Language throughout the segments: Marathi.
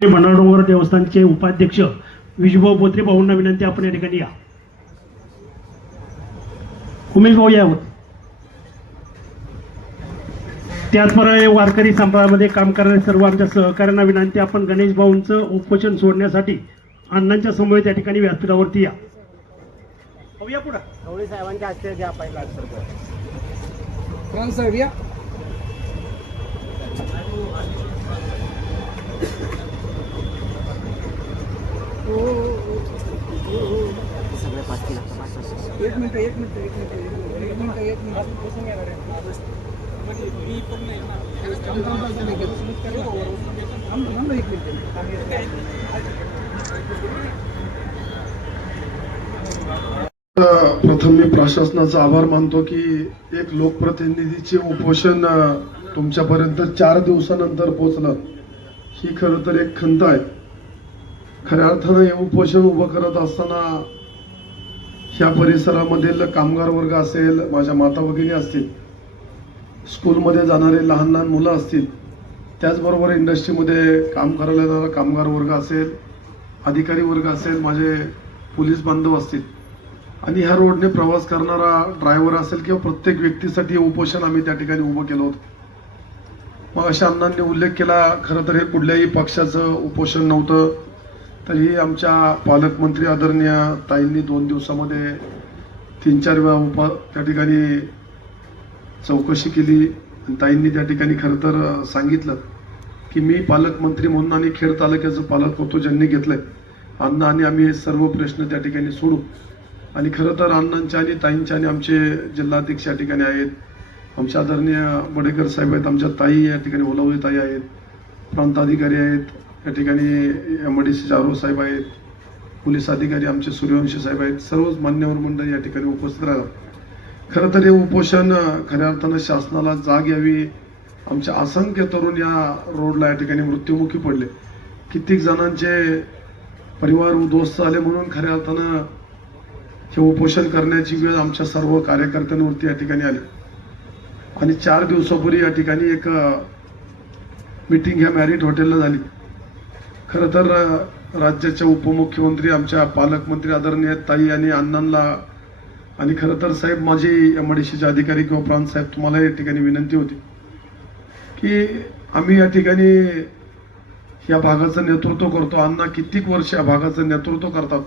भंडारडोंगर देवस्थानचे उपाध्यक्ष विजूभाऊ बोत्रे भाऊंना विनंती, आपण या ठिकाणी या. उमेश भाऊ यावं. त्याचप्रमाणे वारकरी संप्रदायामध्ये काम करणारे सर्व आमच्या सहकाऱ्यांना विनंती, आपण गणेश भाऊंचं उपोषण सोडण्यासाठी अण्णांच्या समोर त्या ठिकाणी व्यासपीठावरती या. या पुढे गवळी साहेबांच्या हस्ते घ्या पहिला साहेब या. सगळे पाच एक मिनिट प्रथम मी प्रशासनाचा आभार मानतो की एक लोकप्रतिनिधीचे उपोषण तुमच्यापर्यंत 4 दिवसानंतर पोहोचलं. ही खरं तर एक खंत आहे. खऱ्या अर्थानं हे उपोषण उभं करत असताना ह्या परिसरामधील कामगार वर्ग असेल, माझ्या माता भगिनी असतील, स्कूलमध्ये जाणारे लहान लहान मुलं असतील, त्याचबरोबर इंडस्ट्रीमध्ये काम करायला जाणारा कामगार वर्ग असेल, अधिकारी वर्ग असेल, माझे पोलीस बांधव असतील आणि ह्या रोडने प्रवास करणारा ड्रायव्हर असेल किंवा प्रत्येक व्यक्तीसाठी हे उपोषण आम्ही त्या ठिकाणी उभं केलं होतं. मग अशा अण्णांनी उल्लेख केला, खरं तर हे कुठल्याही पक्षाचं उपोषण नव्हतं. तरी आमच्या पालकमंत्री आदरणीय ताईंनी 2 दिवसामध्ये 3-4 वेळा त्या ठिकाणी चौकशी केली. ताईंनी त्या ठिकाणी खरं तर सांगितलं की मी पालकमंत्री म्हणून आणि खेड तालुक्याचं पालक होतो ज्यांनी घेतलंय अण्णा, आणि आम्ही हे सर्व प्रश्न त्या ठिकाणी सोडू. आणि खरं तर अण्णांच्या आणि ताईंच्या आणि आमचे जिल्हाध्यक्ष या ठिकाणी आहेत, आमच्या आदरणीय बडेकर साहेब आहेत, आमच्या ताई या ठिकाणी ओलावली ताई आहेत, प्रांत अधिकारी आहेत, या ठिकाणी MDC जारो साहेब आहेत, पोलीस अधिकारी आमचे सूर्यवंशी साहेब आहेत, सर्वच मान्यवर मंडळी या ठिकाणी उपस्थित राहिला. खरं तर हे उपोषण खऱ्या अर्थानं शासनाला जाग यावी. आमच्या असंख्य तरुण या रोडला या ठिकाणी मृत्युमुखी पडले. कित्येक जणांचे परिवार उद्ध्वस्त झाले. म्हणून खऱ्या अर्थानं हे उपोषण करण्याची वेळ आमच्या सर्व कार्यकर्त्यांवरती या ठिकाणी आली. आणि 4 दिवसापूर्वी या ठिकाणी एक मीटिंग ह्या मॅरिट हॉटेलला झाली. खरं तर राज्याच्या उपमुख्यमंत्री, आमच्या पालकमंत्री आदरणीय ताई आणि अण्णांना, आणि खरं तर साहेब माझे MDCचे अधिकारी किंवा प्रांत साहेब, तुम्हाला या ठिकाणी विनंती होती की आम्ही या ठिकाणी या भागाचं नेतृत्व करतो. अण्णा कित्येक वर्ष या भागाचं नेतृत्व करतात.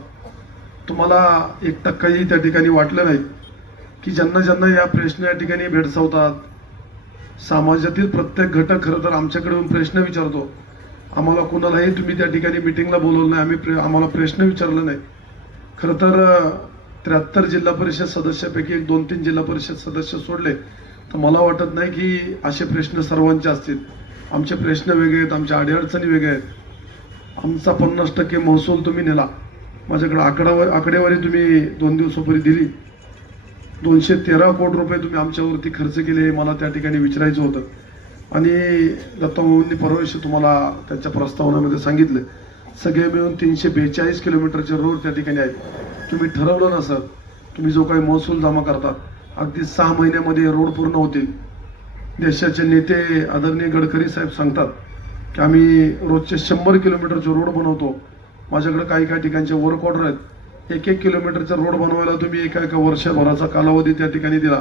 तुम्हाला 1%ही त्या ठिकाणी वाटलं नाही की ज्यांना ज्यांना या प्रश्न या ठिकाणी भेडसावतात, समाजातील प्रत्येक घटक खरं तर आमच्याकडे येऊन प्रश्न विचारतो. आम्हाला कुणालाही तुम्ही त्या ठिकाणी मिटिंगला बोलवलं नाही, आम्हाला प्रश्न विचारला नाही. खरं तर 73 जिल्हा परिषद सदस्यापैकी 1-2-3 जिल्हा परिषद सदस्य सोडले तर मला वाटत नाही की असे प्रश्न सर्वांचे असतील. आमचे प्रश्न वेगळे आहेत, आमच्या अडीअडचणी वेगळ्या आहेत. आमचा 50% महसूल तुम्ही नेला. माझ्याकडे आकडेवारी तुम्ही 2 दिवसापूर्वी दिली. 213 कोटी रुपये तुम्ही आमच्यावरती खर्च केले, हे मला त्या ठिकाणी विचारायचं होतं. आणि दत्ताभाऊंनी परवाशी तुम्हाला त्यांच्या प्रस्तावनामध्ये सांगितलं, सगळे मिळून 342 किलोमीटरचे रोड त्या ठिकाणी आहेत. तुम्ही ठरवलं ना सर, तुम्ही जो काही महसूल जमा करतात अगदी 6 महिन्यामध्ये हे रोड पूर्ण होतील. देशाचे नेते आदरणीय गडकरी साहेब सांगतात की आम्ही रोजचे 100 किलोमीटरचे रोड बनवतो. माझ्याकडे काही ठिकाणचे वर्क ऑर्डर आहेत. 1-1 किलोमीटरचा रोड बनवायला तुम्ही एका वर्षभराचा कालावधी त्या ठिकाणी दिला.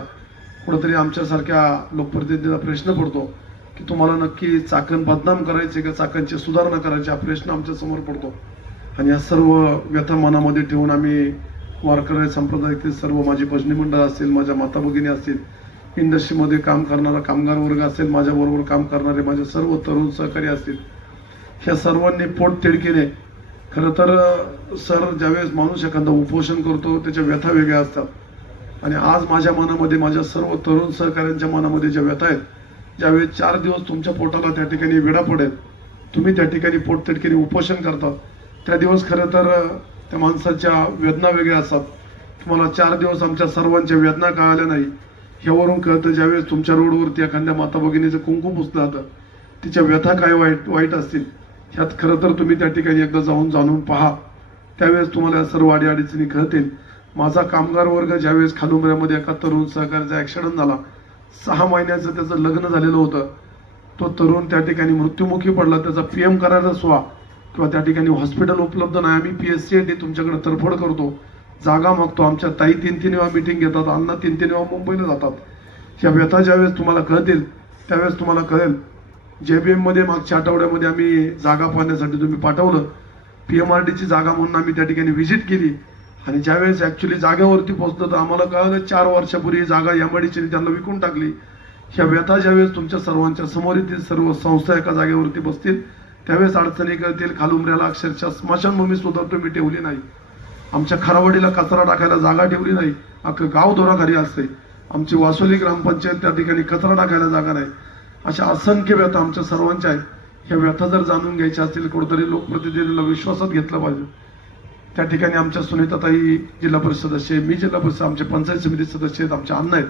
कुठंतरी आमच्यासारख्या लोकप्रतिनिधीला प्रश्न पडतो की तुम्हाला नक्की चाकण बदनाम करायचे का चाकणची सुधारणा करायची, हा प्रश्न आमच्या समोर पडतो. आणि या सर्व व्यथा मनामध्ये ठेवून आम्ही वारकरी संप्रदायातील सर्व माझी भजनी मंडळ असतील, माझ्या माता भगिनी असतील, इंडस्ट्रीमध्ये काम करणारा कामगार वर्ग असेल, माझ्याबरोबर काम करणारे माझे सर्व तरुण सहकारी असतील, ह्या सर्वांनी पोटतिडकीने, खरं तर सर ज्यावेळेस माणूस एखादा उपोषण करतो त्याच्या व्यथा वेगळ्या असतात. आणि आज माझ्या मनामध्ये, माझ्या सर्व तरुण सहकाऱ्यांच्या मनामध्ये ज्या व्यथा आहेत, ज्यावेळेस 4 दिवस तुमच्या पोटाला त्या ठिकाणी वेढा पडेल, तुम्ही त्या ठिकाणी पोटतिडकीने उपोषण करतात, त्या दिवस खरं तर त्या माणसाच्या वेदना वेगळ्या असतात. तुम्हाला 4 दिवस आमच्या सर्वांच्या वेदना कळाल्या नाही ह्यावरून कळतं. ज्यावेळेस तुमच्या रोडवरती एखाद्या माता भगिनीचं कुंकू पुसलं जातं, तिच्या व्यथा काय वाईट असतील, ह्यात खरं तर तुम्ही त्या ठिकाणी एकदा जाणून पहा. त्यावेळेस तुम्हाला सर्व अडीअडचणी कळतील. माझा कामगार वर्ग ज्यावेळेस खालुंबऱ्यामध्ये एका तरुण सहकार्याचा ऍक्सिडेंट झाला, 6 महिन्याचं त्याचं लग्न झालेलं होतं, तो तरुण त्या ठिकाणी मृत्युमुखी पडला. त्याचा PM करायचा सुवा किंवा त्या ठिकाणी हॉस्पिटल उपलब्ध नाही, आम्ही PSCIT तुमच्याकडे तरफड करतो, जागा मागतो. आमच्या ताई 3-3 वेळा मिटिंग घेतात, अण्णा 3-3 वेळा मुंबईला जातात. ह्या व्यथा ज्यावेळेस तुम्हाला कळतील त्यावेळेस तुम्हाला कळेल. JBM मध्ये मागच्या आठवड्यामध्ये आम्ही जागा पाहण्यासाठी तुम्ही पाठवलं, PMRDची जागा म्हणून आम्ही त्या ठिकाणी व्हिजिट केली. आणि ज्यावेळेस ऍक्च्युली जागेवरती पोहोचलं तर आम्हाला कळालं 4 वर्षापूर्वी ही जागा MIDCने त्यांना विकून टाकली. ह्या व्यथा ज्यावेळेस तुमच्या सर्वांच्या समोर येतील, सर्व संस्था एका जागेवरती बसतील, त्यावेळेस अडचणी कळतील. खालुमऱ्याला अक्षरशः स्मशानभूमी सुद्धा तुम्ही ठेवली नाही, आमच्या खरावाडीला कचरा टाकायला जागा ठेवली नाही, अख्खं गाव दोराखाली असते. आमची वासोली ग्रामपंचायत त्या ठिकाणी कचरा टाकायला जागा नाही. अशा असंख्य व्यथा आमच्या सर्वांच्या आहेत. ह्या व्यथा जर जाणून घ्यायच्या असतील कुठेतरी लोकप्रतिनिधीला विश्वासात घेतलं पाहिजे. त्या ठिकाणी आमच्या सुनीताताई जिल्हा परिषद सदस्य, मी जिल्हा परिषद, आमचे पंचायत समिती सदस्य आहेत, आमचे अण्णा आहेत.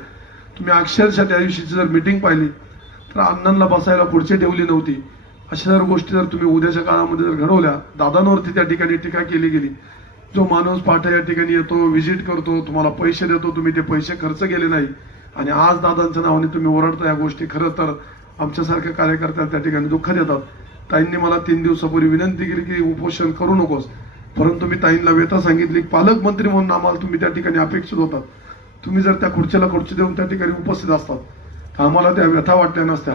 तुम्ही अक्षरशः त्या दिवशीची जर मीटिंग पाहिली तर अण्णांना बसायला खुर्ची ठेवली नव्हती. अशा जर गोष्टी जर तुम्ही उद्याच्या काळामध्ये जर घडवल्या, दादांवरती त्या ठिकाणी टीका केली गेली. जो माणूस पाठा या ठिकाणी येतो, व्हिजिट करतो, तुम्हाला पैसे देतो, तुम्ही ते पैसे खर्च केले नाही आणि आज दादांच्या नावाने तुम्ही ओरडता, या गोष्टी खरं तर आमच्यासारख्या कार्यकर्त्यांना त्या ठिकाणी दुःख देतात. ताईंनी मला 3 दिवसापूर्वी विनंती केली की उपोषण करू नकोस, परंतु मी ताईंना व्यथा सांगितली. पालकमंत्री म्हणून आम्हाला तुम्ही त्या ठिकाणी अपेक्षित होतात. तुम्ही जर त्या खुर्चीला खुर्ची देऊन त्या ठिकाणी उपस्थित असतात तर आम्हाला त्या व्यथा वाटल्या नसत्या.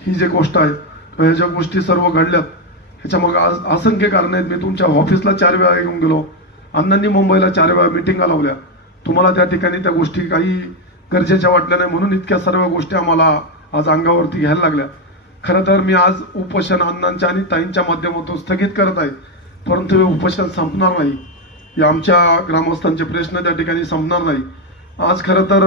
ही जी गोष्ट आहे, ह्या ज्या गोष्टी सर्व घडल्यात ह्याच्या मग असंख्य कारण आहेत. मी तुमच्या ऑफिसला 4 वेळा येऊन गेलो, अण्णांनी मुंबईला 4 वेळा मिटिंगा लावल्या. तुम्हाला त्या ठिकाणी त्या गोष्टी काही गरजेच्या वाटल्या नाही म्हणून इतक्या सर्व गोष्टी आम्हाला आज अंगावरती घ्यायला लागल्या. खरं तर मी आज उपोषण अण्णांच्या आणि ताईंच्या माध्यमातून स्थगित करत आहे, परंतु हे उपोषण संपणार नाही. हे आमच्या ग्रामस्थांचे प्रश्न त्या ठिकाणी संपणार नाही. आज खरं तर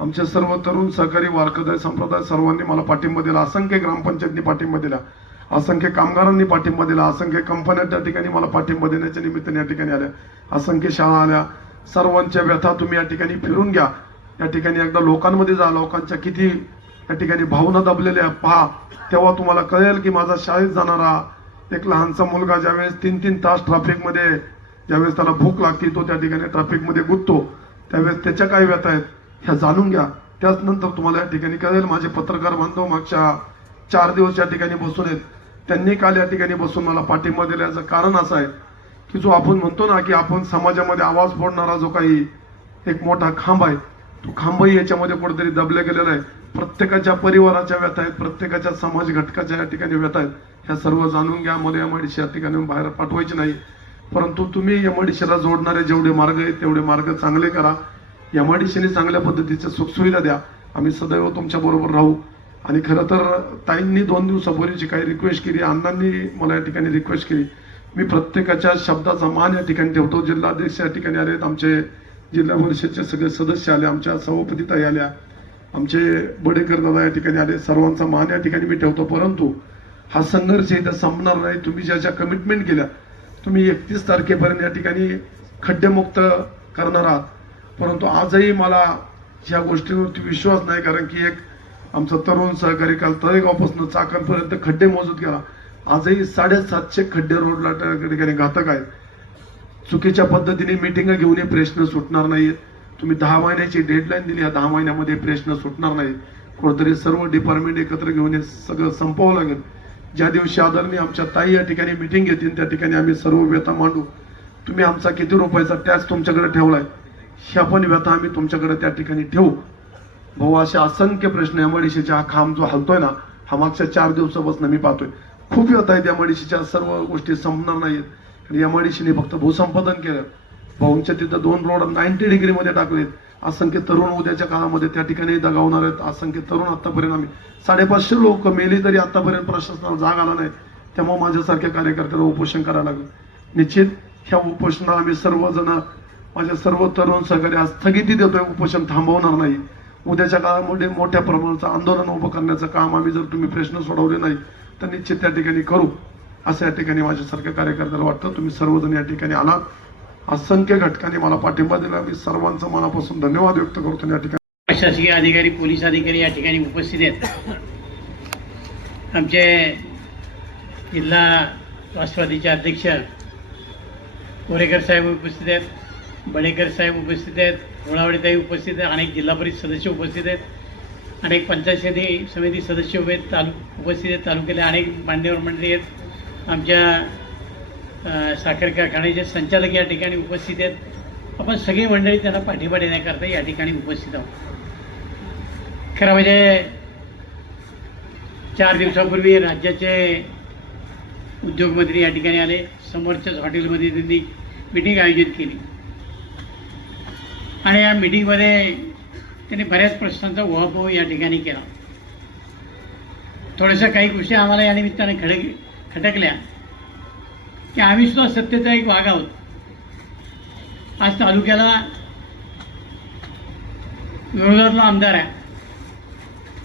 आमचे सर्व तरुण सहकारी वारकरी संप्रदाय सर्वांनी मला पाठिंबा दिला, असंख्य ग्रामपंचायतनी पाठिंबा दिला, असंख्य कामगारांनी पाठिंबा दिला, असंख्य कंपन्या त्या ठिकाणी मला पाठिंबा देण्याच्या निमित्ताने या ठिकाणी आल्या, असंख्य शाळा आल्या. सर्वांच्या व्यथा तुम्ही या ठिकाणी फिरून घ्या, या ठिकाणी एकदा लोकांमध्ये जा, लोकांच्या किती या ठिकाणी भावना दबलेल्या पहा, तेव्हा तुम्हाला कळेल की माझा शाळेत जाणारा एक लहानसा मुलगा ज्यावेळेस 3-3 तास ट्रॅफिकमध्ये, ज्यावेळेस त्याला भूक लागते, तो त्या ठिकाणी ट्रॅफिकमध्ये गुंततो, त्यावेळेस त्याच्या काय व्यथा आहेत ह्या जाणून घ्या. त्याच नंतर तुम्हाला या ठिकाणी कळेल. माझे पत्रकार बांधव मागच्या 4 दिवस या ठिकाणी बसून आहेत, त्यांनी काल या ठिकाणी बसून मला पाठिंबा दिल्याचं कारण असं आहे की जो आपण म्हणतो ना की आपण समाजामध्ये आवाज फोडणारा जो काही एक मोठा खांब आहे, तो खांबही याच्यामध्ये कुठेतरी दबले गेलेला आहे. प्रत्येकाच्या परिवाराच्या व्यथा आहेत, प्रत्येकाच्या समाज घटकाच्या या ठिकाणी व्यथा आहेत. ह्या सर्व जाणून घ्या. मला MIDC या ठिकाणी बाहेर पाठवायची नाही, परंतु तुम्ही MIDCला जोडणारे जेवढे मार्ग आहेत तेवढे मार्ग चांगले करा. MIDCने चांगल्या पद्धतीच्या सुखसुविधा द्या. आम्ही सदैव तुमच्या बरोबर राहू. आणि खरं तर ताईंनी 2 दिवसापूर्वीची काही रिक्वेस्ट केली, अण्णांनी मला या ठिकाणी रिक्वेस्ट केली. मी प्रत्येकाच्या शब्दाचा मान या ठिकाणी ठेवतो. जिल्हाध्यक्ष या ठिकाणी आलेत, आमचे जिल्हा परिषदचे सगळे सदस्य आले, आमच्या सभापती ताई आल्या, आमचे बडेकर दादा या ठिकाणी आले. सर्वांचा मान या ठिकाणी मी ठेवतो. परंतु हा संघर्ष इथं संपणार नाही. तुम्ही ज्या ज्या कमिटमेंट केल्या, तुम्ही 31 तारखेपर्यंत या ठिकाणी खड्डेमुक्त करणार आहात, परंतु आजही मला ह्या गोष्टीवरती विश्वास नाही. कारण की एक आमचा तरुण सहकारी काल तळेगावपासून चाकणपर्यंत खड्डे मोजून गेला. आजही 750 खड्डे रोडला त्या ठिकाणी घातक आहेत. चुकीच्या पद्धतीने मिटिंग घेऊन हे प्रश्न सुटणार नाहीत. तुम्ही 10 महिन्याची डेडलाईन दिली, या 10 महिन्यामध्ये प्रश्न सुटणार नाही. कुठेतरी सर्व डिपार्टमेंट एकत्र घेऊन हे सगळं संपवावं लागेल. ज्या दिवशी आदरणीय आमच्या ताई या ठिकाणी मिटिंग घेतील त्या ठिकाणी आम्ही सर्व व्यथा मांडू. तुम्ही आमचा किती रुपयाचा टॅक्स तुमच्याकडे ठेवलाय, ह्या पण व्यथा आम्ही तुमच्याकडे त्या ठिकाणी ठेवू. भाऊ, असे असंख्य प्रश्न MIDCचा हा खांब जो हलतोय ना, हा मागच्या 4 दिवसापासून मी पाहतोय. खूप व्यथा आहेत MIDCच्या, सर्व गोष्टी संपणार नाहीत. MIDCने फक्त भूसंपादन केलं. भाऊंच्या तिथं 2 रोड 90 डिग्रीमध्ये टाकलेत. असंख्य तरुण उद्याच्या काळामध्ये त्या ठिकाणी दगावणार आहेत. असंख्य तरुण आतापर्यंत आम्ही 550 लोक मेली तरी आतापर्यंत प्रशासनाला जाग आला नाही. त्यामुळे माझ्यासारख्या कार्यकर्त्याला उपोषण करायला लागलं. निश्चित ह्या उपोषणाला आम्ही सर्वजण, माझे सर्व तरुण सहकारी आज स्थगिती देतोय. उपोषण थांबवणार नाही. उद्याच्या काळामध्ये मोठ्या प्रमाणाचं आंदोलन उभं करण्याचं काम आम्ही, जर तुम्ही प्रश्न सोडवले नाही तर निश्चित त्या ठिकाणी करू, असं या ठिकाणी माझ्यासारख्या कार्यकर्त्याला वाटतं. तुम्ही सर्वजण या ठिकाणी आलात, असंख्य घटकांनी मला पाठिंबा दिला. मी सर्वांचा मनापासून धन्यवाद व्यक्त करतो. या ठिकाणी प्रशासकीय अधिकारी, पोलीस अधिकारी या ठिकाणी उपस्थित आहेत. आमचे जिल्हा राष्ट्रवादीचे अध्यक्ष कोरेकर साहेब उपस्थित आहेत, बडेकर साहेब उपस्थित आहेत, होळावडेताई उपस्थित आहेत, अनेक जिल्हा परिषद सदस्य उपस्थित आहेत, अनेक पंचायत समिती सदस्य उपस्थित आहेत, तालुक्याला अनेक मान्यवर मंडळी आहेत. आमच्या साखर कारखान्याचे संचालक या ठिकाणी उपस्थित आहेत. आपण सगळी मंडळी त्यांना पाठिंबा देण्याकरता या ठिकाणी उपस्थित आहोत. खरं म्हणजे 4 दिवसापूर्वी राज्याचे उद्योगमंत्री या ठिकाणी आले. समोरच्याच हॉटेलमध्ये त्यांनी मीटिंग आयोजित केली आणि या मीटिंगमध्ये त्यांनी बऱ्याच प्रश्नांचा उहापोह या ठिकाणी केला. थोड्याशा काही गोष्टी आम्हाला या निमित्ताने खटकल्या की आम्ही सुद्धा सत्तेचा एक भाग आहोत. आज तालुक्याला विरोधातला आमदार आहे.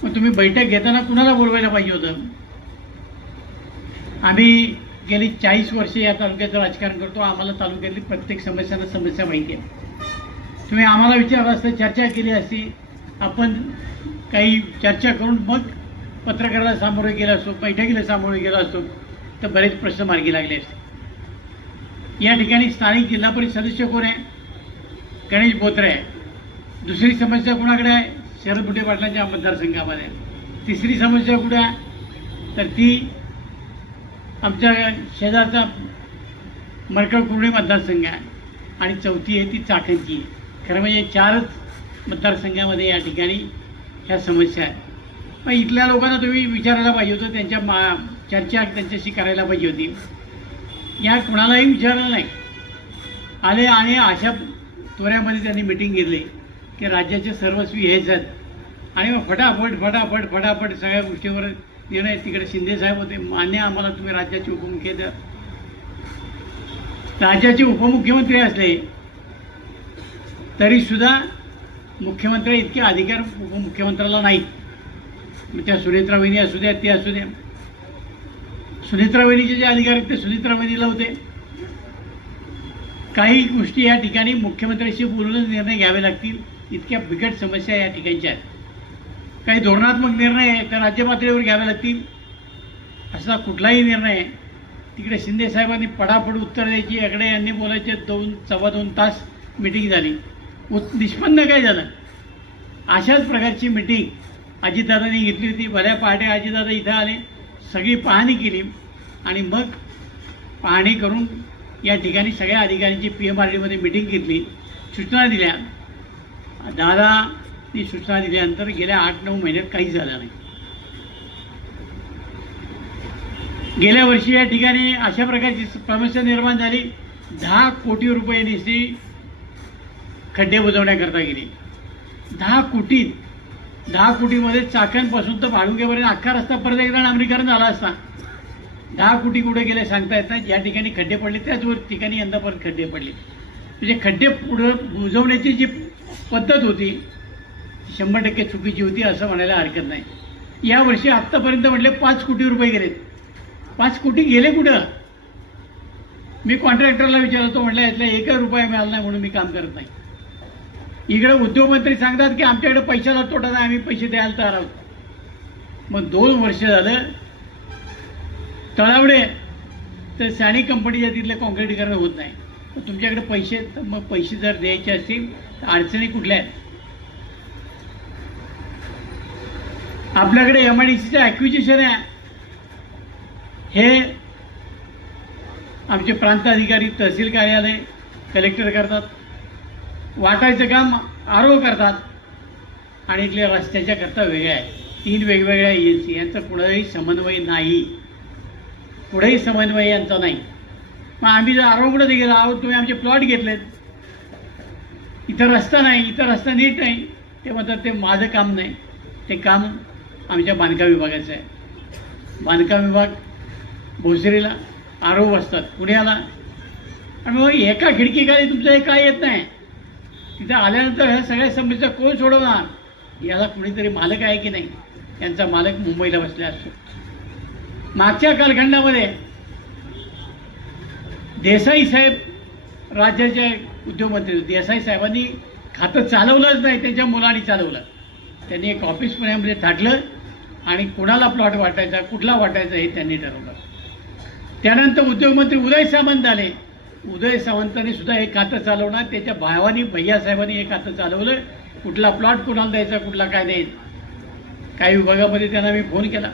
मग तुम्ही बैठक घेताना कुणाला बोलवायला पाहिजे होतं? आम्ही गेली 40 वर्षे या तालुक्याचं राजकारण करतो. आम्हाला तालुक्यातली प्रत्येक समस्या माहिती आहे. तुम्ही आम्हाला विचारलं असतं, चर्चा केली असती, आपण काही चर्चा करून मग पत्रकाराला सामोरे गेलो असतो, बैठकीला सामोरे गेलो असतो, तर बरेच प्रश्न मार्गी लागले असते. या ठिकाणी स्थानिक जिल्हा परिषद सदस्य कोण आहे? गणेश बोत्रे आहे. दुसरी समस्या कोणाकडे आहे? शरद बुटे पाटलांच्या मतदारसंघामध्ये. तिसरी समस्या कुठे आहे? तर ती आमच्या शेजारचा मरकळ कुर्डी मतदारसंघ आहे आणि चौथी आहे ती चाकणची आहे. खरं म्हणजे 4च मतदारसंघामध्ये या ठिकाणी ह्या समस्या आहेत. मग इथल्या लोकांना तुम्ही विचारायला पाहिजे होतं, त्यांच्या चर्चा त्यांच्याशी करायला पाहिजे होती. या कुणालाही विचारलं नाही. आले आणि अशा तोऱ्यामध्ये त्यांनी मिटिंग घेतली की राज्याचे सर्वस्वी हेच आहेत आणि मग फटाफट सगळ्या गोष्टीवर निर्णय. तिकडे शिंदे साहेब होते, मान्य आम्हाला तुम्ही राज्याचे उपमुख्यमंत्री, राज्याचे उपमुख्यमंत्री असले तरीसुद्धा मुख्यमंत्री इतके अधिकार उपमुख्यमंत्र्याला नाहीत. मग त्या सुनेत्रा वहिनी असू द्या, ते असू द्या. सुनेत्रा वहिनीचे जे अधिकार आहेत ते सुनेत्रा वहिनीला होते. काही गोष्टी या ठिकाणी मुख्यमंत्र्यांशी बोलूनच निर्णय घ्यावे लागतील, इतक्या बिकट समस्या या ठिकाणच्या आहेत. काही धोरणात्मक निर्णय त्या राज्य पातळीवर घ्यावे लागतील. असा कुठलाही निर्णय तिकडे शिंदे साहेबांनी पडापड उत्तर द्यायची, इकडे यांनी बोलायचे 2-2.25 तास मिटिंग झाली. निष्पन्न काय झालं? अशाच प्रकारची मिटिंग अजितदादांनी घेतली होती. भल्या पहाटे अजितदादा इथं आले, सगळी पाहणी केली आणि मग पाहणी करून या ठिकाणी सगळ्या अधिकाऱ्यांची PMRDमध्ये मिटिंग घेतली, सूचना दिल्या. दादानी सूचना दिल्यानंतर गेल्या 8-9 महिन्यात काहीच झालं नाही. गेल्या वर्षी या ठिकाणी अशा प्रकारची समस्या निर्माण झाली. 10 कोटी रुपये निधी खड्डे बुजवण्याकरता गेली. 10 कोटीमध्ये चाकणपासून तर भाडुंगेपर्यंत अख्खा रस्ता परत एकदा डांबरीकरण झाला असता. 10 कोटी कुठे गेले सांगता येत नाही. ज्या ठिकाणी खड्डे पडले त्याच ठिकाणी यंदा परत खड्डे पडले. म्हणजे खड्डे पुढं बुजवण्याची जी पद्धत होती 100% चुकीची होती असं म्हणायला हरकत नाही. यावर्षी आत्तापर्यंत म्हटले 5 कोटी रुपये गेलेत. 5 कोटी गेले कुठं? मी कॉन्ट्रॅक्टरला विचारतो, म्हटलं यातला 1 रुपया मिळाला नाही म्हणून मी काम करत नाही. इकडे उद्योगमंत्री सांगतात की आमच्याकडे पैशाला तोटा नाही, आम्ही पैसे द्यायला तयार आहोत. मग 2 वर्ष झालं तळावडे तर सॅनिक कंपनीच्या तिथले कॉन्क्रिटीकरण होत नाही. मग तुमच्याकडे पैसे, तर मग पैसे जर द्यायचे असतील तर अडचणी कुठल्या आहेत? आपल्याकडे MIDCचं ॲक्विजिशन आहे, हे आमचे प्रांत अधिकारी, तहसील कार्यालय, कलेक्टर करतात. वाटायचं काम RO करतात आणि इथल्या रस्त्याच्या करता वेगळ्या आहे. 3 वेगवेगळ्या एजन्सी, यांचा कुठलाही समन्वय नाही. कुठेही समन्वय यांचा नाही. मग आम्ही जर RO कडे गेलो आहोत, तुम्ही आमचे प्लॉट घेतलेत, इथं रस्ता नाही, इथं रस्ता नीट नाही, ते म्हणतात ते माझं काम नाही, ते काम आमच्या बांधकाम विभागाचं आहे. बांधकाम विभाग भोसरीला, RO बसतात पुण्याला, आणि मग एका खिडकीखाली तुमचं हे काय येत नाही. तिथं आल्यानंतर ह्या सगळ्या समस्या कोण सोडवणार? याला कुणीतरी मालक आहे की नाही? यांचा मालक मुंबईला बसला असतो. मागच्या कालखंडामध्ये देसाई साहेब राज्याचे उद्योगमंत्री होते. देसाई साहेबांनी खातं चालवलंच नाही, त्यांच्या मुलांनी चालवलं. त्यांनी एक ऑफिस पुण्यामध्ये थाटलं आणि कुणाला प्लॉट वाटायचा, कुठला वाटायचा हे त्यांनी ठरवलं. त्यानंतर उद्योगमंत्री उदय सामंत आले. उदय सावंतांनी सुद्धा हे खातं चालवणार, त्याच्या भावानी भैयासाहेबांनी हे खातं चालवलं. कुठला प्लॉट कुणाला द्यायचा, कुठला काय द्यायचं. काही विभागामध्ये त्यांना मी फोन केला,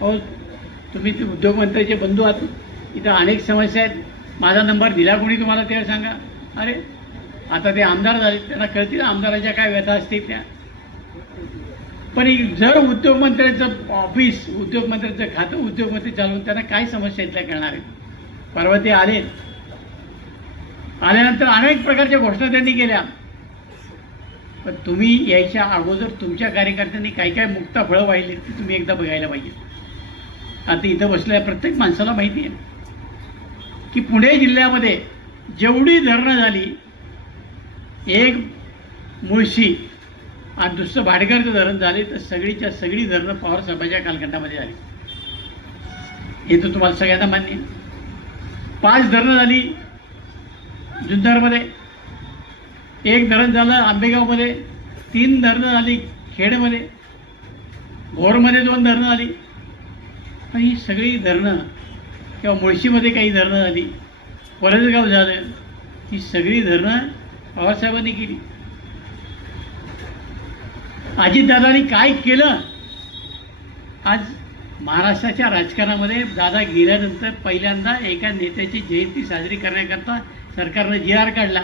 हो तुम्ही ते उद्योगमंत्र्याचे बंधू आहात, इथं अनेक समस्या आहेत, माझा नंबर दिला कोणी तुम्हाला ते सांगा. अरे आता ते आमदार झाले, त्यांना कळतील आमदाराच्या काय व्यथा असतील त्या. पण जर उद्योगमंत्र्यांचं ऑफिस, उद्योगमंत्र्यांचं खातं उद्योगमंत्री चालवून त्यांना काय समस्या इथल्या कळणार आहे. परवा ते आल्यानंतर अनेक प्रकारच्या घोषणा त्यांनी केल्या. पण तुम्ही यायच्या अगोदर तुमच्या कार्यकर्त्यांनी काय काय मुक्ता फळं वाहिली ती तुम्ही एकदा बघायला पाहिजे. आता इथं बसलेल्या प्रत्येक माणसाला माहिती आहे की पुणे जिल्ह्यामध्ये जेवढी धरणं झाली, एक मुळशी आणि दुसरं भाटघरचं धरण झाले, तर सगळीच्या सगळी धरणं पवार साहेबांच्या कालखंडामध्ये झाली. हे तर तुम्हाला सगळ्यांना मान्य आहे. 5 धरणं झाली जुन्नरमध्ये, 1 धरण झालं आंबेगावमध्ये, 3 धरणं झाली खेडमध्ये, भोरमध्ये 2 धरणं झाली. पण ही सगळी धरणं किंवा मुळशीमध्ये काही धरणं झाली, परसगाव झालं, ही सगळी धरणं पवारसाहेबांनी केली. अजितदादांनी काय केलं? आज महाराष्ट्राच्या राजकारणामध्ये दादा गेल्यानंतर पहिल्यांदा एका नेत्याची जयंती साजरी करण्याकरता सरकारनं GR काढला.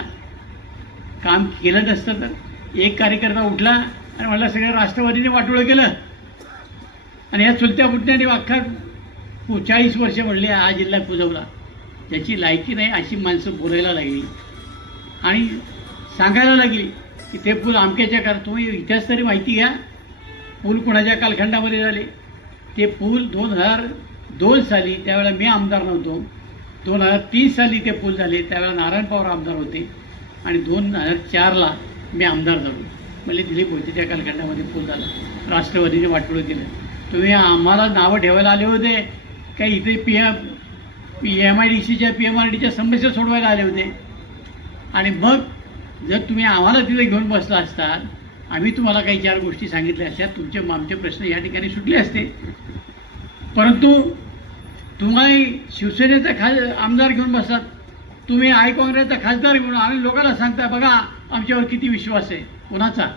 काम केलं नसतं तर एक कार्यकर्ता उठला आणि म्हणला सगळं राष्ट्रवादीने वाटोळं केलं आणि या चुलत्या पुटण्याने अख्खा 40 वर्ष म्हणले हा जिल्हा कुजवला. ज्याची लायकी नाही अशी माणसं बोलायला लागली आणि सांगायला लागली की ते पूल अमक्याच्या काळ. तुम्ही इतिहास तरी माहिती घ्या, पूल कोणाच्या कालखंडामध्ये झाले. ते पूल 2002 साली, त्यावेळेला मी आमदार नव्हतो. 2003 साली ते पूल झाले, त्यावेळेला नारायण पवार आमदार होते आणि 2004ला मी आमदार झालो. म्हणजे दिलीप होते त्या कालखंडामध्ये पूल झाला. राष्ट्रवादीने वाटोळं केलं. तुम्ही आम्हाला नावं ठेवायला आले होते काही इथे MIDCच्या PMRDच्या समस्या सोडवायला आले होते. आणि मग जर तुम्ही आम्हाला तिथे घेऊन बसला असतात, आम्ही तुम्हाला काही 4 गोष्टी सांगितल्या असत्या, तुमचे आमचे प्रश्न या ठिकाणी सुटले असते. परंतु तुम्ही शिवसेनेचा आमदार घेऊन बसतात, तुम्ही काँग्रेसचा खासदार घेऊन आणि लोकांना सांगता बघा आमच्यावर किती विश्वास आहे. कोणाचा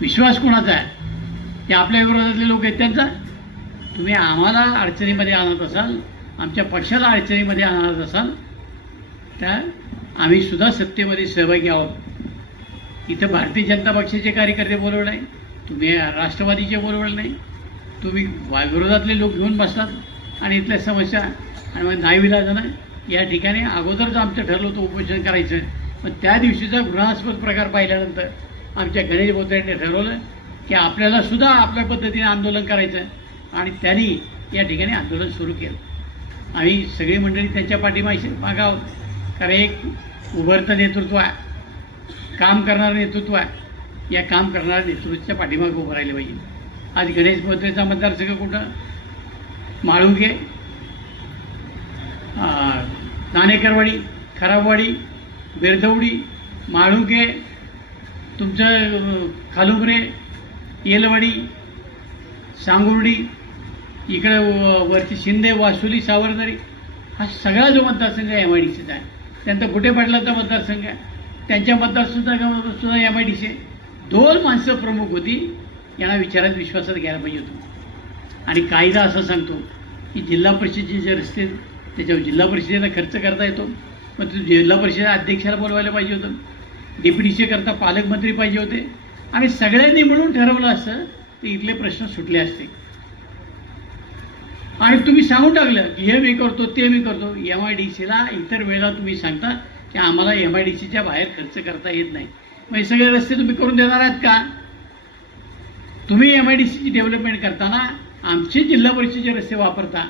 विश्वास? कोणाचा आहे? ते आपल्या विरोधातले लोक आहेत त्यांचा. तुम्ही आम्हाला अडचणीमध्ये आणत असाल, आमच्या पक्षाला अडचणीमध्ये आणत असाल, तर आम्ही सुद्धा सत्तेमध्ये सहभागी आहोत. इथं भारतीय जनता पक्षाचे कार्यकर्ते बोलवले नाही, तुम्ही राष्ट्रवादीचे बोलवले नाही, तुम्ही विरोधातले लोक घेऊन बसतात आणि इथल्या समस्या. आणि मग नाईविलाजानं या ठिकाणी अगोदरच आमचं ठरलं होतं उपोषण करायचं. पण त्या दिवशीचा घृणास्पद प्रकार पाहिल्यानंतर आमच्या गणेश बोत्रेंनी ठरवलं की आपल्याला सुद्धा आपल्या पद्धतीने आंदोलन करायचं आणि त्यांनी या ठिकाणी आंदोलन सुरू केलं. आम्ही सगळी मंडळी त्यांच्या पाठीमागे आहोत. कारण एक उभरतं नेतृत्व आहे, काम करणारं नेतृत्व आहे. या काम करणाऱ्या नेतृत्वाच्या पाठीमागे उभं राहिलं पाहिजे. आज गणेश बोत्रेचा मतदारसंघ कुठं? माळुंगे, नाणेकरवाडी, खराबवाडी, बेरदवडी, माळुंगे, तुमचं खालुमरे, येलवाडी, सांगुर्डी, इकडे वरती शिंदे, वासुली, सावरदरी, हा सगळा जो मतदारसंघ MIDCचा आहे. त्यानंतर गुटे पाटलाचा मतदारसंघ आहे, त्यांच्या मतदारसुद्धा MIDC आहे. 2 माणसं प्रमुख होती, यांना विश्वासात घ्यायला पाहिजे होतं. आणि कायदा असं सांगतो की जिल्हा परिषदेचे जे रस्ते त्याच्यावर जिल्हा परिषदेला खर्च करता येतो, पण तो जिल्हा परिषद अध्यक्षाला बोलवायला पाहिजे होतं, DPDC करता पालकमंत्री पाहिजे होते आणि सगळ्यांनी मिळून ठरवलं असतं तर इथले प्रश्न सुटले असते. आणि तुम्ही सांगून टाकलं की हे मी करतो ते मी करतो. MIDCला इतर वेळेला तुम्ही सांगता की आम्हाला MIDCच्या बाहेर खर्च करता येत नाही. मग हे सगळे रस्ते तुम्ही करून देणार आहात का? तुम्ही MIDCची डेव्हलपमेंट करताना आमचे जिल्हा परिषदेचे रस्ते वापरता.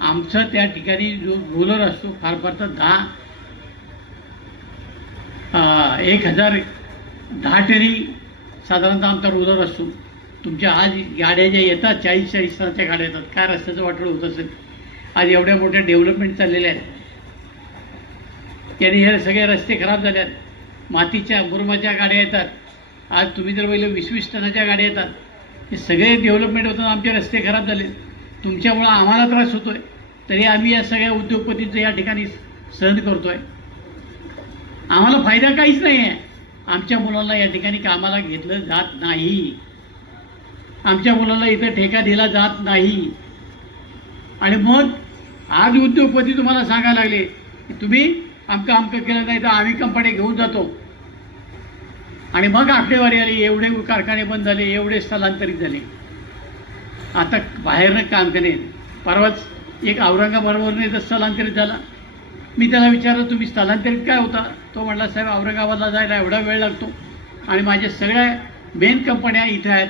आमचं त्या ठिकाणी जो रोलर असतो फार फार तर 10 टनी साधारणतः आमचा रोलर असतो. तुमच्या आज गाड्या ज्या येतात 40-40 तासाच्या गाड्या येतात, काय रस्त्याचं वाटोळं होत असेल. आज एवढ्या मोठ्या डेव्हलपमेंट चाललेल्या आहेत, त्याने हे सगळे रस्ते खराब झाले आहेत. मातीच्या मुरमाच्या गाड्या येतात, आज तुम्ही जर पहिले 20-20 टनाच्या गाड्या येतात. हे सगळे डेव्हलपमेंट होतात, आमचे रस्ते खराब झाले. तुमच्यामुळं आम्हाला त्रास होतोय, तरी आम्ही या सगळ्या उद्योगपतींचं या ठिकाणी सहन करतोय. आम्हाला फायदा काहीच नाही आहे. आमच्या मुलांना या ठिकाणी कामाला घेतलं जात नाही, आमच्या मुलांना इथं ठेका दिला जात नाही. आणि मग आज उद्योगपती तुम्हाला सांगायला लागले की तुम्ही आमकं केलं नाही तर आम्ही कंपन्या घेऊन जातो, आणि मग आकडेवारी आली, एवढे कारखाने बंद झाले, एवढे स्थलांतरित झाले. आता बाहेरनं काम करणे. परवाच एक औरंगाबादवरनं स्थलांतरित झाला. मी त्याला विचारलं तुम्ही स्थलांतरित काय होता? तो म्हटला साहेब औरंगाबादला जायला एवढा वेळ लागतो आणि माझ्या सगळ्या मेन कंपन्या इथं आहेत,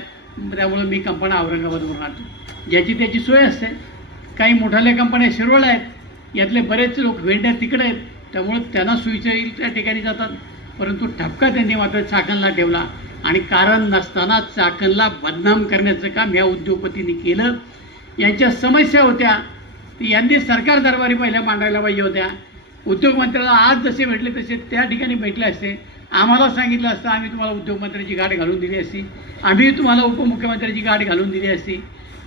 त्यामुळं मी कंपन्या औरंगाबादवरून आणतो. ज्याची त्याची सोय असते. काही मोठाल्या कंपन्या शिरवळ आहेत, यातले बरेच लोक वेंड्या तिकडे आहेत, त्यामुळं त्यांना सोयीचं येईल त्या ठिकाणी जातात. परंतु ठपका त्यांनी मात्र चाकणला ठेवला आणि कारण नसताना चाकणला बदनाम करण्याचं काम या उद्योगपतींनी केलं. यांच्या समस्या होत्या ती यांनी सरकार दरबारी पहिल्या मांडायला पाहिजे होत्या. उद्योगमंत्र्याला आज जसे भेटले तसे त्या ठिकाणी भेटले असते. आम्हाला सांगितलं असतं, आम्ही तुम्हाला उद्योगमंत्र्याची गाठ घालून दिली असती, आम्ही तुम्हाला उपमुख्यमंत्र्याची गाठ घालून दिली असती.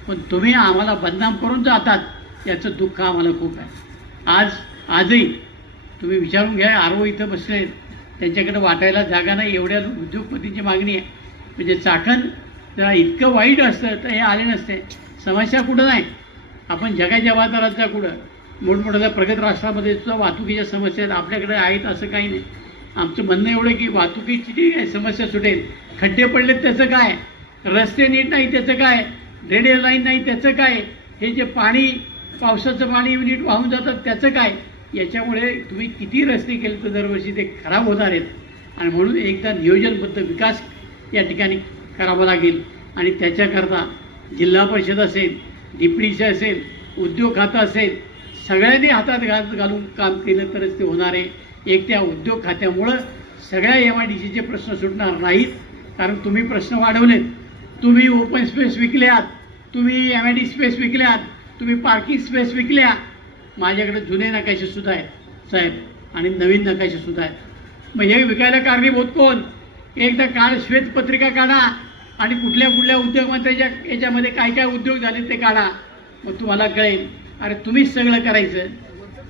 पण तुम्ही आम्हाला बदनाम करून जातात, याचं दुःख आम्हाला खूप आहे. आजही तुम्ही विचारून घ्या, आरओ इथं बसले, त्यांच्याकडे वाटायला जागा नाही, एवढ्या उद्योगपतींची मागणी आहे. म्हणजे चाकण जरा इतकं वाईट असतं तर हे आले नसते. समस्या कुठं नाही, आपण जगाच्या बाजारात जा, कुठं मोठमोठ्या प्रगत राष्ट्रामध्ये सुद्धा वाहतुकीच्या समस्या आहेत, आपल्याकडे आहेत असं काही नाही. आमचं म्हणणं एवढं की वाहतुकीची जी काय समस्या सुटेल, खड्डे पडलेत त्याचं काय, रस्ते नीट नाही त्याचं काय, ड्रेनेज लाईन नाही त्याचं काय, हे जे पाणी पावसाचं पाणी नीट वाहून जातं त्याचं काय, याच्यामुळे तुम्ही किती रस्ते केले तर दरवर्षी ते खराब होणार आहेत. आणि म्हणून एकदा नियोजनबद्ध विकास या ठिकाणी करावा लागेल. आणि त्याच्याकरता जिल्हा परिषद असेल, डिप्टीसी असेल, उद्योग खातं असेल, सगळ्यांनी हातात घालून काम केलं तरच ते होणार आहे. एक त्या उद्योग खात्यामुळं सगळ्या MIDCचे प्रश्न सुटणार नाहीत. कारण तुम्ही प्रश्न वाढवलेत, तुम्ही ओपन स्पेस विकल्यात, तुम्ही MID स्पेस विकल्यात, तुम्ही पार्किंग स्पेस विकल्या. माझ्याकडे जुने नकाशे सुद्धा आहेत साहेब आणि नवीन नकाशे सुद्धा आहेत. मग हे विकायला कारणीभूत कोण? एकदा श्वेतपत्रिका काढा आणि कुठल्या कुठल्या उद्योगमंत्र्याच्या याच्यामध्ये काय काय उद्योग झाले ते काढा, मग तुम्हाला कळेल. अरे तुम्हीच सगळं करायचं.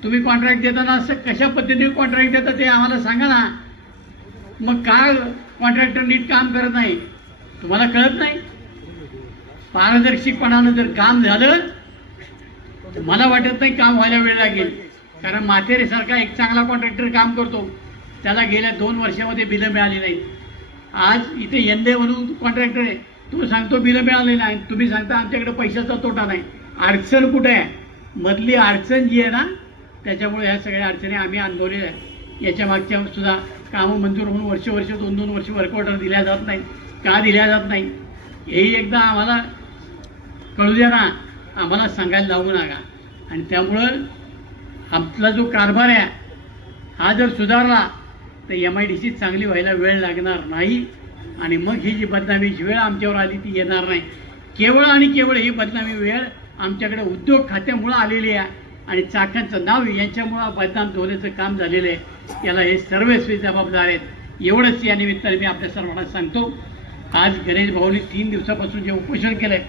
तुम्ही कॉन्ट्रॅक्ट देताना असं कशा पद्धतीने कॉन्ट्रॅक्ट देता ते आम्हाला सांगा ना. मग काय कॉन्ट्रॅक्टर नीट काम करत नाही, तुम्हाला कळत नाही? पारदर्शकपणानं जर काम झालं तर मला वाटत नाही काम व्हायला वेळ लागेल. कारण माथेरेसारखा एक चांगला कॉन्ट्रॅक्टर काम करतो, त्याला गेल्या 2 वर्षामध्ये बिलं मिळाली नाहीत. आज इथे यंदे म्हणून कॉन्ट्रॅक्टर आहे, तो सांगतो बिलं मिळाले नाही, तुम्ही सांगता आमच्याकडे पैशाचा तोटा नाही. अडचण कुठे आहे? मधली अडचण जी आहे ना, त्याच्यामुळे ह्या सगळ्या अडचणी आम्ही अनुभवलेल्या आहेत. याच्या मागच्या सुद्धा कामं मंजूर होऊन वर्ष 2-2 वर्ष वर्क ऑर्डर दिल्या जात नाही. का दिल्या जात नाही हेही एकदा आम्हाला कळू द्या ना, आम्हाला सांगायला लावू नका. आणि त्यामुळं आपला जो कारभार आहे हा जर सुधारला तर MIDC चांगली व्हायला वेळ लागणार नाही. आणि मग ही जी बदनामीची वेळ आमच्यावर आली ती येणार नाही. केवळ आणि केवळ ही बदनामी वेळ आमच्याकडे उद्योग खात्यामुळं आलेली आहे आणि चाकणचं नाव यांच्यामुळं बदनाम होण्याचं काम झालेलं आहे. याला हे सर्वस्वी जबाबदार आहेत. एवढंच या निमित्ताने मी आपल्या सर्वांना सांगतो. आज गणेश भाऊनी 3 दिवसापासून जे उपोषण केलं आहे,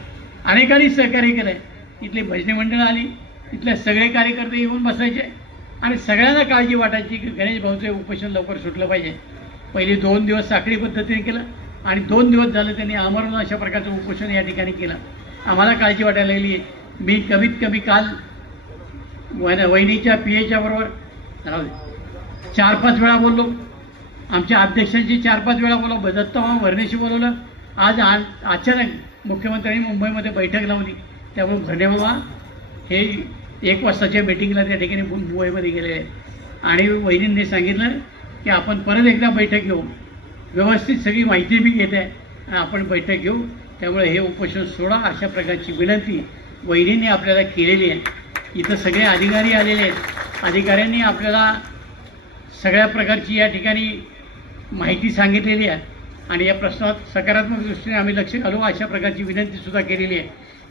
अनेकांनी सहकार्य केलं आहे. इथली भजनी मंडळं आली, इथले सगळे कार्यकर्ते येऊन बसायचे आणि सगळ्यांना काळजी वाटायची की गणेश भाऊचं उपोषण लवकर सुटलं पाहिजे. पहिले 2 दिवस साखळी पद्धतीने केलं आणि 2 दिवस झालं त्यांनी आमरण अशा प्रकारचं उपोषण या ठिकाणी केलं. आम्हाला काळजी वाटायला लागली आहे. मी कमीत कमी काल वहिनीच्या PAच्या बरोबर 4-5 वेळा बोललो, आमच्या अध्यक्षांची 4-5 वेळा बोललो, दत्तमामा भरणेशी बोलवलं. आज अचानक मुख्यमंत्र्यांनी मुंबईमध्ये बैठक लावली, त्यामुळे भरणेमामा हे 1 वाजताच्या मीटिंगला त्या ठिकाणी मुंबईमध्ये गेले आहेत. आणि वहिनींनी सांगितलं की आपण परत एकदा बैठक घेऊ, व्यवस्थित सगळी माहिती मी घेते आणि आपण बैठक घेऊ, त्यामुळे हे उपोषण सोडा अशा प्रकारची विनंती वहिनींनी आपल्याला केलेली आहे. इथं सगळे अधिकारी आलेले आहेत. अधिकाऱ्यांनी आपल्याला सगळ्या प्रकारची या ठिकाणी माहिती सांगितलेली आहे आणि या प्रश्नात सकारात्मक दृष्टीने आम्ही लक्ष घालू अशा प्रकारची विनंतीसुद्धा केलेली आहे.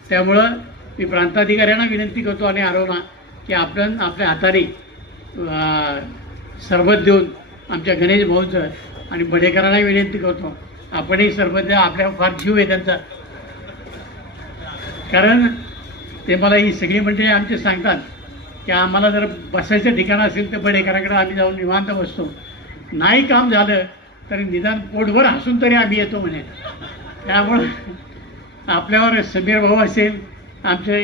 त्यामुळं मी प्रांताधिकाऱ्यांना विनंती करतो आणि आरोना की आपण आपल्या हाताने सरबत देऊन आमच्या गणेश भाऊचं आणि बडेकरांना विनंती करतो आपणही सरबत द्या. आपल्या फार जीव आहे त्यांचा. कारण ते मला ही सगळी मंडळी आमचे सांगतात की आम्हाला जर बसायचं ठिकाण असेल तर बडेकरांकडे आम्ही जाऊन निवांत बसतो. नाही काम झालं तरी निदान पोटभर हसून तरी आम्ही येतो म्हणे. त्यामुळं आपल्यावर समीर भाऊ असेल, आमचे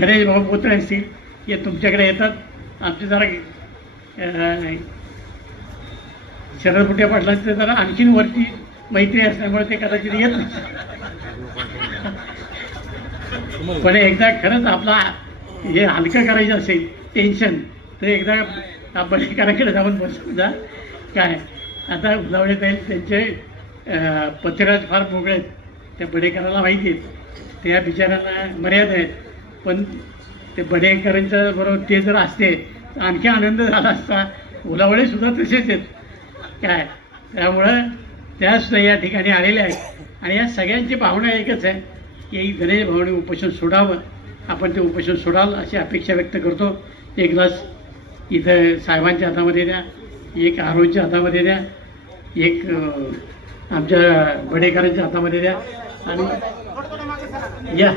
गणेश भाऊ पोत्रे असतील हे तुमच्याकडे येतात. आमचे जरा शरद बुट्टे पाटलांचे जरा आणखीन वरची मैत्री असल्यामुळे ते कदाचित येत नाही. पण एकदा खरंच आपला हे हलकं करायचं असेल टेन्शन तर एकदा बडेकरांकडे जाऊन बसून जा. काय आता उलावडे त्यांचे पतिराज फार मोकळे आहेत, त्या बडेकरांना माहिती आहेत, त्या बिचाऱ्यांना मर्यादा आहेत. पण ते बडेकरांच्या बरोबर ते जर असते तर आणखी आनंद झाला असता. उलावडे सुद्धा तसेच आहेत. काय त्यामुळं त्यासुद्धा या ठिकाणी आलेल्या आहेत आणि या सगळ्यांची भावना एकच आहे की गणेश भाऊने उपोषण सोडावं. आपण ते उपोषण सोडाल अशी अपेक्षा व्यक्त करतो. एक ग्लास इथं साहेबांच्या हातामध्ये द्या, एक आरोच्या हातामध्ये द्या, एक आमच्या बडेकरांच्या हातामध्ये द्या आणि या